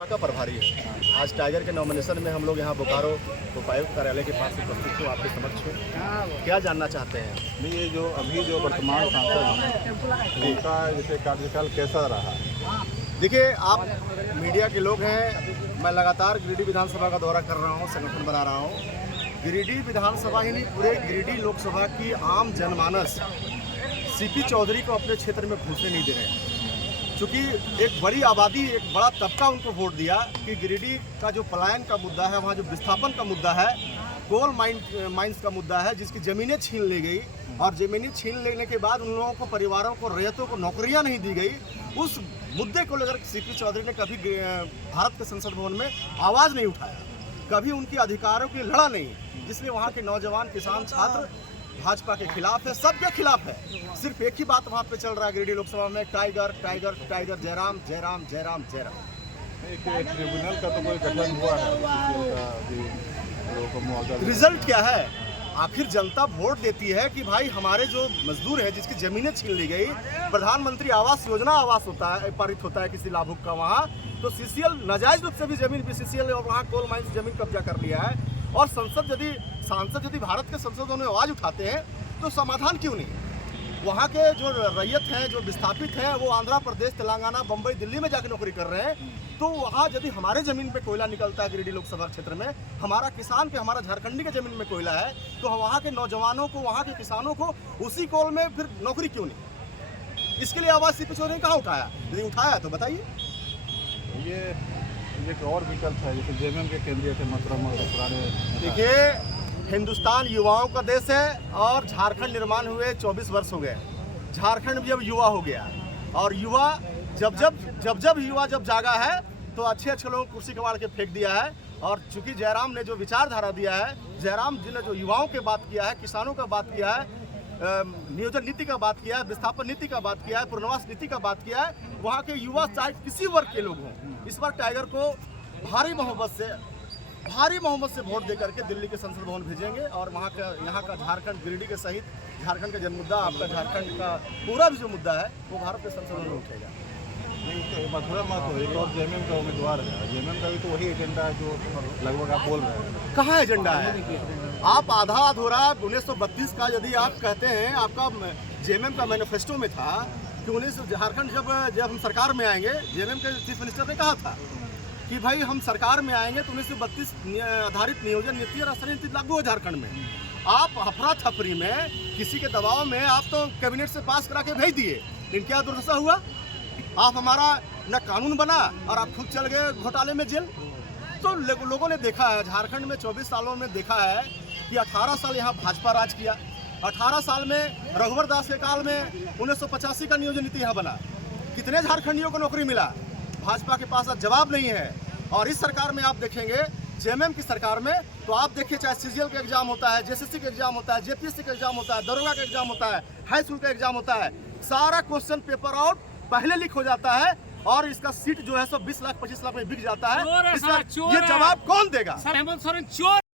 का प्रभारी है। आज टाइगर के नॉमिनेशन में हम लोग यहाँ बोकारो उपायुक्त कार्यालय के पास उपस्थित हूँ, आपके समक्ष हूँ। क्या जानना चाहते हैं? नहीं, ये जो अभी जो वर्तमान सांसद हैं उनका जैसे कार्यकाल कैसा रहा? देखिए, आप मीडिया के लोग हैं, मैं लगातार गिरिडीह विधानसभा का दौरा कर रहा हूँ, संगठन बना रहा हूँ। गिरिडीह विधानसभा ही नहीं, पूरे गिरिडीह लोकसभा की आम जनमानस सीपी चौधरी को अपने क्षेत्र में घुसने नहीं दे रहे हैं, क्योंकि एक बड़ी आबादी, एक बड़ा तबका उनको वोट दिया कि गिरिडीह का जो पलायन का मुद्दा है, वहाँ जो विस्थापन का मुद्दा है, कोल माइंस का मुद्दा है, जिसकी ज़मीनें छीन ली गई और ज़मीनें छीन लेने के बाद उन लोगों को, परिवारों को, रैयतों को नौकरियां नहीं दी गई, उस मुद्दे को लेकर सीपी चौधरी ने कभी भारत के संसद भवन में आवाज़ नहीं उठाया, कभी उनके अधिकारों की लड़ा नहीं, जिसलिए वहाँ के नौजवान, किसान, छात्र भाजपा के खिलाफ है, सबके खिलाफ है। सिर्फ एक ही बात वहाँ पे चल रहा है गिरिडीह लोकसभा में, tiger tiger tiger, Jairam Jairam Jairam Jairam. एक ट्रिब्यूनल का तो कोई गठन हुआ है, रिजल्ट क्या है? आखिर जनता वोट देती है कि भाई हमारे जो मजदूर है, जिसकी जमीनें छीन ली गई, प्रधानमंत्री आवास योजना आवास होता है, पारित होता है किसी लाभुक का, वहाँ तो सीसीएल नाजायज रूप से भी जमीन बीसीसीएल और वहाँ कोल माइंस जमीन कब्जा कर लिया है। और सांसद यदि भारत के संसदों में आवाज़ उठाते हैं तो समाधान क्यों नहीं? वहाँ के जो रैयत हैं, जो विस्थापित हैं, वो आंध्र प्रदेश, तेलंगाना, बम्बई, दिल्ली में जाकर नौकरी कर रहे हैं, तो वहाँ यदि हमारे ज़मीन पे कोयला निकलता है गिरिडीह लोकसभा क्षेत्र में, हमारा किसान के, हमारा झारखंडी के ज़मीन में कोयला है, तो वहाँ के नौजवानों को, वहाँ के किसानों को उसी कोल में फिर नौकरी क्यों नहीं? इसके लिए आवाज़ सीपी चौधरी ने कहाँ उठाया? यदि उठाया तो बताइए। ये एक और विकल्प है, जैसे जेएमएम के केंद्रीय थे मथुराम पुराने। देखिए, हिंदुस्तान युवाओं का देश है और झारखंड निर्माण हुए 24 वर्ष हो गए। झारखंड भी अब युवा हो गया और युवा जब युवा जागा है तो अच्छे लोगों को कुर्सी कबाड़ के फेंक दिया है। और चूंकि जयराम ने जो विचारधारा दिया है, जयराम जी ने जो युवाओं के बात किया है, किसानों का बात किया है, नियोजन नीति का बात किया है, विस्थापन नीति का बात किया है, पुनर्वास नीति का बात किया है, वहाँ के युवा चाहे किसी वर्ग के लोग हों, इस बार टाइगर को भारी मोहब्बत से वोट दे करके दिल्ली के संसद भवन भेजेंगे और वहाँ का, यहाँ का झारखंड, गिरिडीह के सहित झारखंड का जन मुद्दा, आपका झारखंड का पूरा भी जो मुद्दा है, वो भारत के संसद भवन में उठेगा। मथुरा मत एक और जेएमएम का उम्मीदवार है, जेएमएम का भी तो वही एजेंडा है जो लगभग आप बोल रहे हैं। कहाँ एजेंडा है? आप आधा अधूरा 1932 का यदि आप कहते हैं, आपका जेएमएम का मैनिफेस्टो में था कि झारखंड जब हम सरकार में आएंगे, जेएमएम के चीफ मिनिस्टर ने कहा था कि भाई हम सरकार में आएंगे तो 1932 आधारित नियोजन नीति और राष्ट्रीय नीति लागू हो झारखंड में। आप अफरा थफरी में, किसी के दबाव में आप तो कैबिनेट से पास करा के भेज दिए, लेकिन क्या दुर्दशा हुआ? आप हमारा न कानून बना और आप खुद चल गए घोटाले में जेल। तो लोगों ने देखा है, झारखंड में 24 सालों में देखा है कि 18 साल यहाँ भाजपा राज किया, 18 साल में रघुवर दास के काल में 1985 का नियोजन नीति यहाँ बना, कितने झारखंडियों को नौकरी मिला? भाजपा के पास आज जवाब नहीं है। और इस सरकार में आप देखेंगे, जेएमएम की सरकार में, तो आप देखिए चाहे सीजीएल का एग्जाम होता है, जेसीसी का एग्जाम होता है, जेपीएससी का एग्जाम होता है, दरोगा का एग्जाम होता है, हाई स्कूल का एग्जाम होता है, सारा क्वेश्चन पेपर आउट पहले लीक हो जाता है और इसका सीट जो है 20 लाख 25 लाख में बिक जाता है। इसका ये जवाब कौन देगा? सर हेमंत सोरेन चोर